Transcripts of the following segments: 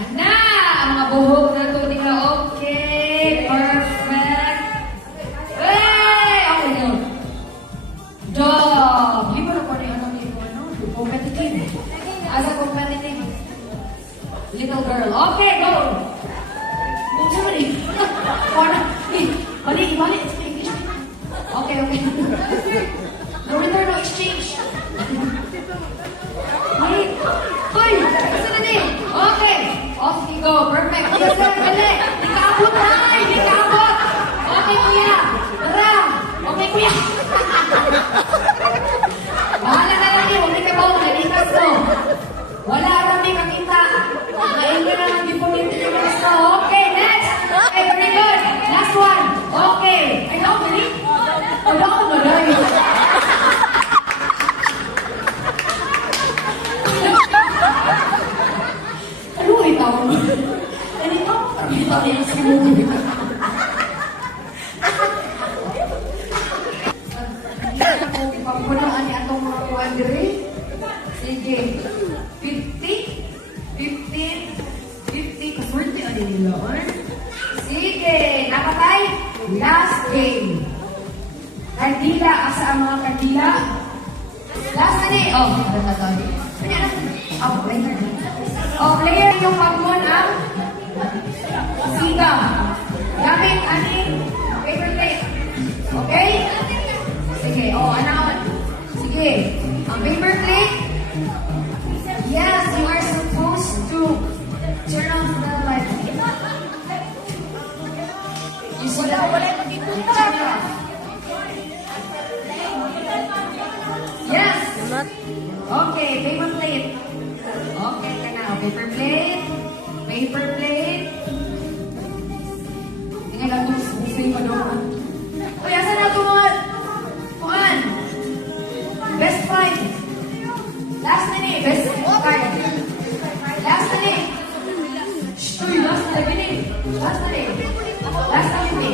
Ana! Ang mga buhok na ito nila. Okay. Perfect. Hey! Okay na. Job! Di ba na pa rin anong ito? Competitive. As a competitive little girl. Okay, go! Sorry. Balik. Okay. No return, no exchange. Wait. Hoy! Isa na din. Okay. Okay, go. Perfect. Yes, sir. Balik. Di ka abot, ay! Di ka abot. Okay, kuya. Tara. Okay, kuya. Bahala na lang yun. Hindi ka ba? Nalikas mo. Wala kami kakita. Ngayon ka naman di po dito yung gusto. Okay, next. Okay, very good. Last one. Okay. Ay, no, really? Wala ko malay. Ano itaw? Ano ito? Ito na yung simuwi. Pagpunaan niya itong mga kuandre. Sige. 50. Kaswerte ano nila, or? Sige. Nakatay. Last game. Kandila. Asa ang mga kandila? Last na ni. Oh, natatawin. Oh, player. Oh, player yung pagmon ang sigang. Gamit aning paper plate. Okay? Sige. Oh, anaon. Sige. Ang paper plate. Yes, you are supposed to turn off the light. You see that? Turn it off. Yes. Okay, paper plate. Okay ka na. Paper plate. Tingnan lang ito. Busay pa doon. Uy, asan na ito mga? Kuhan. Best five. Last na ni. Best five. Last na ni. Uy, last na ni. Last na ni. Last na ni.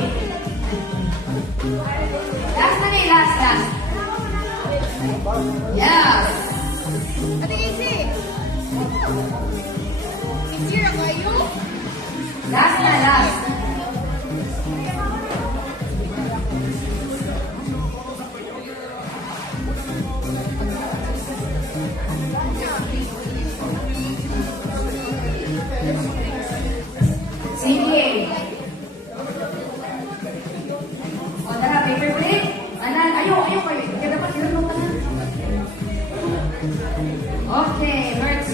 Last na ni. Last. Yes. Ate Casey! Sisira kayo? Last na, last. Sige. O, tara, paper plate. Ayaw kayo. Kaya dapat ilunong ka na. Okay, Mertz.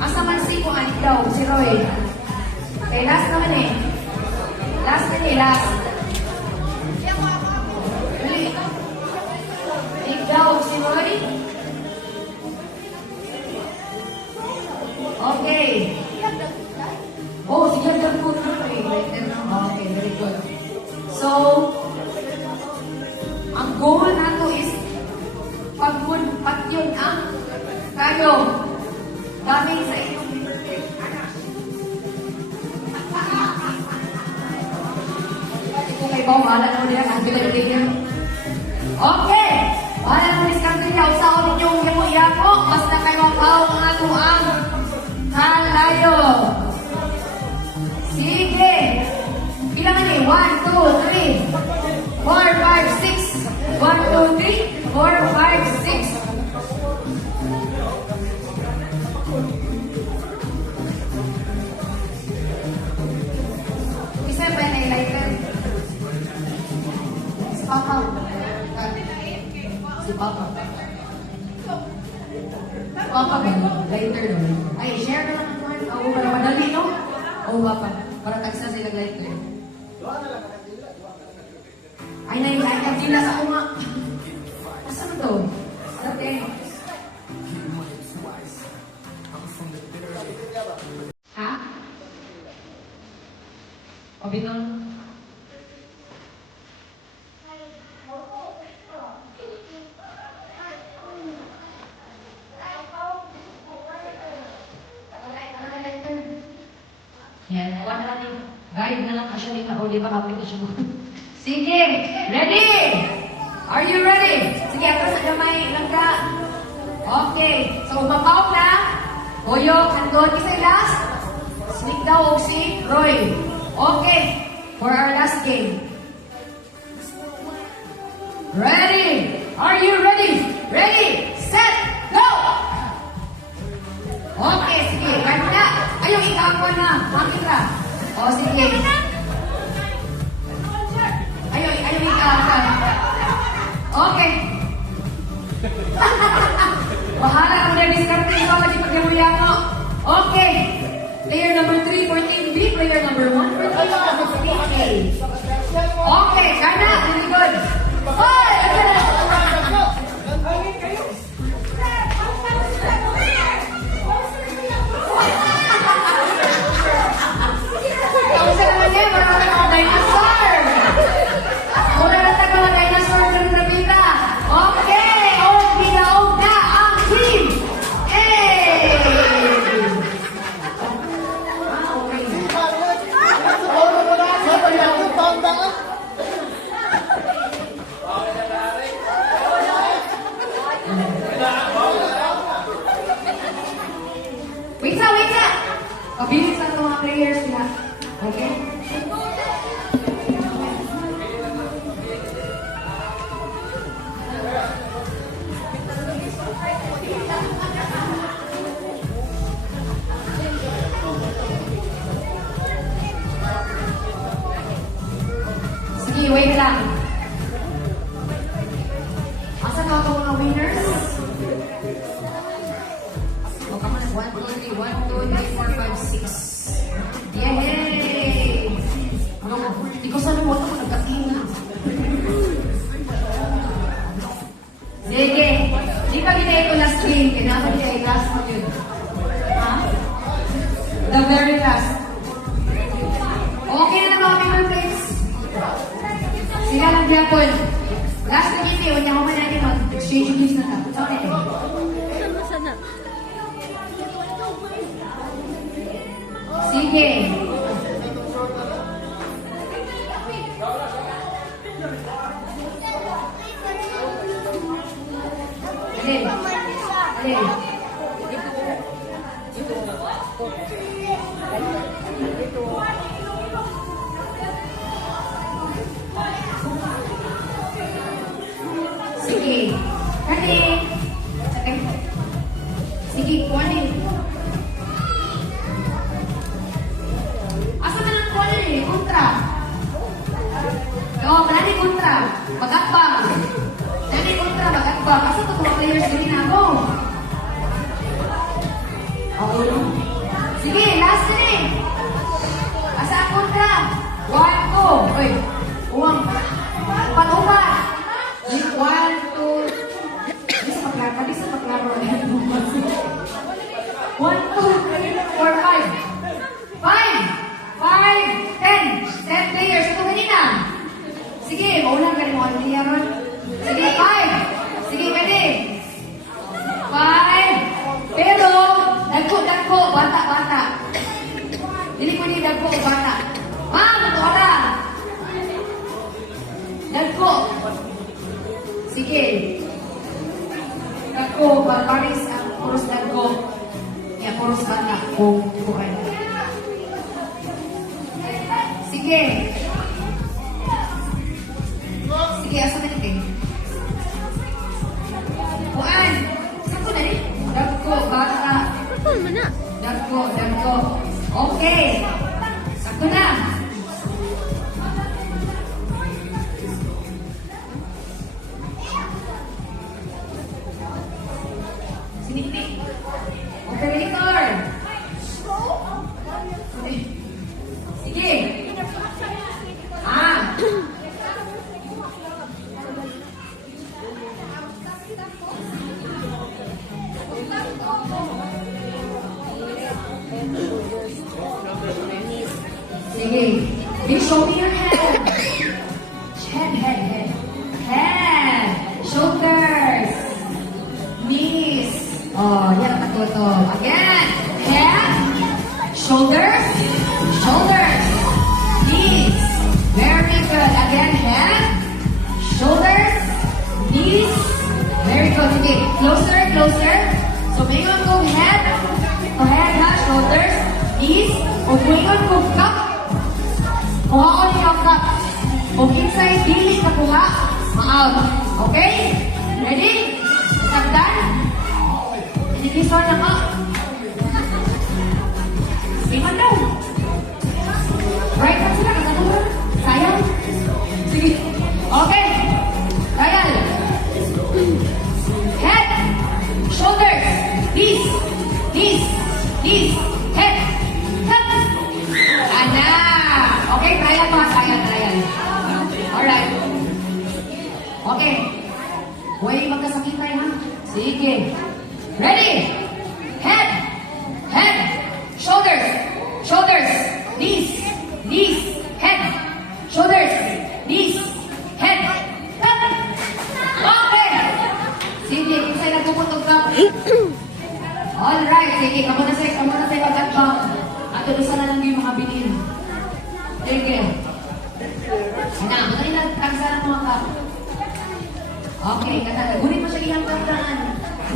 Asa man si ko daw, si Roy. Okay, last naman eh. Last na eh, last. Ikaw, si Roy. Okay. Oh, sige, ko na. Okay, very good. So, ang goal nato is pagmunpat yun ang kayo gamit sa inyong paper. Kung may bahala na nila, ang bilagay niya. Okay! Bahala na diskarte niya. Usaon ninyong yapo-yapo. Basta kayo ang ato ang halayo. Sige! Bilangan niyo. 1, 2, 3, 4, 5, 6. 1, 2, 3, 4, 5, 6. Isa ba yung highlighter? Si Papa. Si Papa. Papa ba? Lighter naman. Ay, share ka lang naman. Oo, para madali, no? Oo, Papa. Para tagsa sila lighter. Ay, kandila sa kuma. Asan to? Dati. Ha? O, Binon? Yan, wala na din. Guide na lang kasi rin ako, di ba kapit ko siya mo? Sige! Ready? Are you ready? Sige, ako sa gamay lang ka. Okay. So, umapaw na. Boyok, andon. Kisa'y last? Sneak daw o si Roy. Okay. For our last game. Ready? Are you ready? Ready, set, go! Okay, sige. Kaya na. Ayaw, ikaw na. Bakit ka? O, sige. Ayaw, ikaw ka. Okay. Bahala ka muna diskarte. Ikaw lagi pagyamuyan mo. Okay. Player number 3 for Team B. Player number 1 for Team A. Okay, Kana. Very good. Hoy! Kausa naman niya, marami mga dinosaur. Muna na tayo mga dinosaur sa napita. Okay, og na ang team. Hey! Wait na. Pabilis lang itong mga players na. Okay? Sige, wait lang. Asa na ako mga winners? O, come on. 1, 2, 3. 1, 2, 3, 4, 5, 6. Yay! Ano ko? Hindi ko sana mo ito kung nagkatina. Sige. Di pa ginaya ito last game. Kailangan niya ay last mo yun. Ha? The very last. Okay na mga people, please. Sila lang Japon. Last na game, huwag niya ko managin mag-exchange gifts na lang. Okay. Sana. Sige. Alin? Alin? Sige. Kani. Sige, kuwanin. Asa na lang kuwanin eh? Kontra. Oo, manani kontra. Mag-akbang. Manani kontra, mag-akbang. Asa ito mga players din na ako? Oo. Sige, last na eh. Asa ang kontra? 1, 2. Uy, uwang. Upan-upan. 1, 2. Di sa paglaro. Di sa paglaro. 1, 2, 3, 4, 5. 5, 5, 10. 10 players. Ito kanina. Sige, maulang ka rin mo. Ano niya ron? Sige, 5. Sige, pwede. 5. Pero, dagko. Bata. Dili ko ni dagko, bata. Ma'am, ito ka. Dagko. Sige. Dagko, Paris, ang puros dagko. Ya, puros bata. Kung buhay. Sige. Sige, asa na ito? Buwan. Saan ko na rin? Dagko, bata. Ano man na? Dagko. Okay. Sakto na. Sinipik. Operator. Sige. Sige. Big, show me your head. Head. Shoulders. Knees. Oh, yan ang katuto. Again. Head. Shoulders. Knees. Very good. Again, head. Shoulders. Knees. Very good. Sige. Closer. So, may go head. Kung buingon kong cup, kuhaon niyo ang cup. Kung inside, dili na kuha, ma-out. Okay? Ready? Sagdan? Indikisor na ka. Ingon daw. Right na sila, kasadura. Sayang. Sige. Okay. Trial. Head. Shoulders. Knees. Knees. Knees. Head. Head. Ana. Okay, trial pa. Trial. Alright. Okay. Huwag magkasakit tayo, ha? Sige. Ready? Head. Head. Shoulders. Shoulders. Knees. Knees. Head. Shoulders. Knees. Head. Up. Okay. Sige, kung sa'yo nagpuputog ka. Alright. Sige, kamo na sa'yo pagkatbang. At ulisan na lang yung mga bilin. Sige. Ana, magaling na tagsa ng mga ka. Okay, katagal. Gunit mo siya iyang kantaan.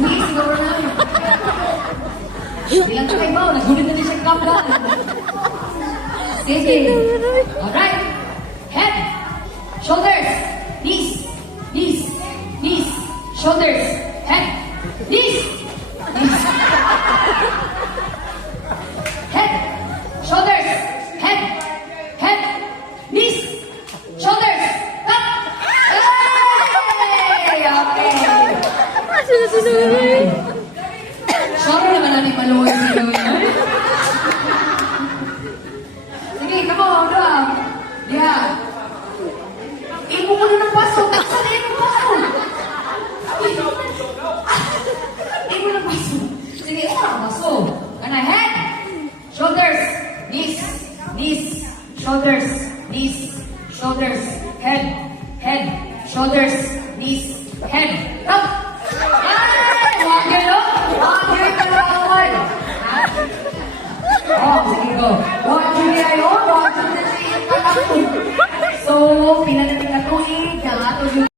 Gunit, siguro na yun. Bilang ka kay Bao, nagunit na din siya kamdan. Sige. Alright. Head. Shoulders. Knees. Knees. Knees. Shoulders. Head. Knees. Knees. Head. Shoulders. Head. Head. Knees. Shoulders. Up. Hey! Okay. Sunod-sunod. Sorry naman natin maluwag sa gawin. Sige, come on, drop. Yeah. Imo mo na ng paso. Saan na yung paso? Imo ng paso. Sige, ito ang paso. Kana, head. Shoulders. Knees. Knees. Shoulders. Knees. Shoulders. Head. Head. Shoulders. Knees. Head. Up. Ay! Wagyo, no? Wagyo ka na awal. Oh, sige go. Wagyo niya yun. Wagyo na siya yung kalakot. So, pinanating na tuig. Yung ato yung